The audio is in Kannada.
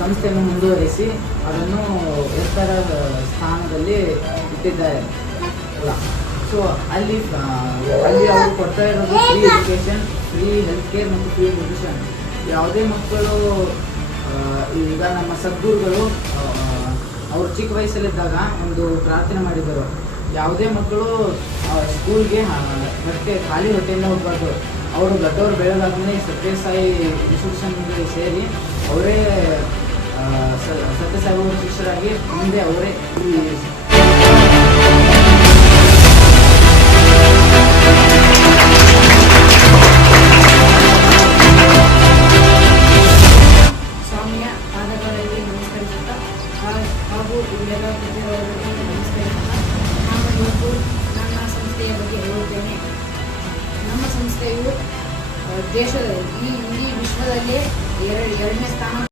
ಸಂಸ್ಥೆಯನ್ನು ಮುಂದುವರಿಸಿ ಅದನ್ನು ಎತ್ತರ ಸ್ಥಾನದಲ್ಲಿ ಇಟ್ಟಿದ್ದಾರೆ. ಸೊ ಅಲ್ಲಿ ಅವರು ಕೊಡ್ತಾ ಇರೋದು free education, free health care ಮತ್ತು ಫ್ರೀ ನ್ಯೂಟ್ರಿಷನ್. ಯಾವುದೇ ಮಕ್ಕಳು ಈಗ ನಮ್ಮ ಸದ್ಗುರುಗಳು ಅವರು ಚಿಕ್ಕ ವಯಸ್ಸಲ್ಲಿದ್ದಾಗ ಒಂದು ಪ್ರಾರ್ಥನೆ ಮಾಡಿದರು, ಯಾವುದೇ ಮಕ್ಕಳು ಸ್ಕೂಲ್ಗೆ ಖಾಲಿ ಹೊಟ್ಟೆಯಿಂದ ಹೋಗಬಾರ್ದು. ಅವರು ದೊಡ್ಡವರು ಬೆಳೆದಾದ್ಮೇಲೆ ಸತ್ಯಸಾಯಿ ಇನ್ಸ್ಟಿಟ್ಯೂಷನ್ಗೆ ಸೇರಿ ಅವರೇ ಸತ್ಯಸಾಯಿ ಶಿಷ್ಯರಾಗಿ ಮುಂದೆ ಅವರೇ ಈ